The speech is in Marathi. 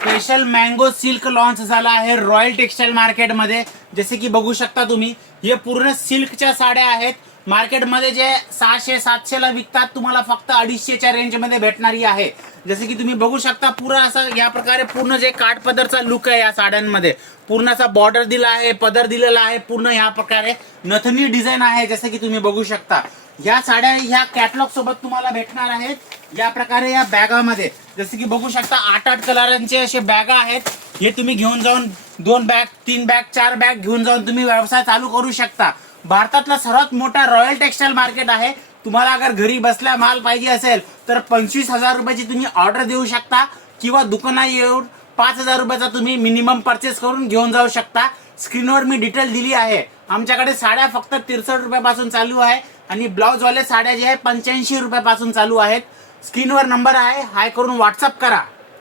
स्पेशल मँगो सिल्क लॉन्च झाला आहे रॉयल टेक्सटाईल मार्केटमध्ये। जसे की बघू शकता तुम्ही, हे पूर्ण सिल्कच्या साड्या आहेत। मार्केटमध्ये जे 600-700 ला विकतात, तुम्हाला फक्त 250च्या रेंजमध्ये भेटणारी आहे। जसे की तुम्ही बघू शकता, पुरा असा या प्रकारे पूर्ण जे काठपदरचा लुक आहे या साड्यांमध्ये, पूर्ण असा बॉर्डर दिला आहे, पदर दिलेला आहे, पूर्ण या प्रकारे नथनी डिझाईन आहे। जसे की तुम्ही बघू शकता, या साड्या ह्या कॅटलॉग सोबत तुम्हाला भेटणार आहेत या प्रकारे या बॅगामध्ये। जसे की बघू शकता, 8-8 कलरांचे असे बॅगा आहेत। हे तुम्ही घेऊन जाऊन 2 बॅग, 3 बॅग, 4 बॅग घेऊन जाऊन तुम्ही व्यवसाय चालू करू शकता। भारतातला सर्वात मोठा रॉयल टेक्सटाईल मार्केट आहे। तुम्हाला अगर घरी बसल्या माल पाहिजे असेल तर 25,000 रुपयाची तुम्ही ऑर्डर देऊ शकता, किंवा दुकानात येऊन 5,000 रुपयाचा तुम्ही मिनिमम परचेस करून घेऊन जाऊ शकता। स्क्रीनवर मी डिटेल दिली आहे। आमच्याकडे साड्या फक्त 63 रुपयापासून चालू आहे, आणि ब्लाउजवाले साड्या जे आहे 85 रुपयापासून चालू आहेत। स्क्रीनवर नंबर आहे, हाय करून व्हॉट्सअप करा।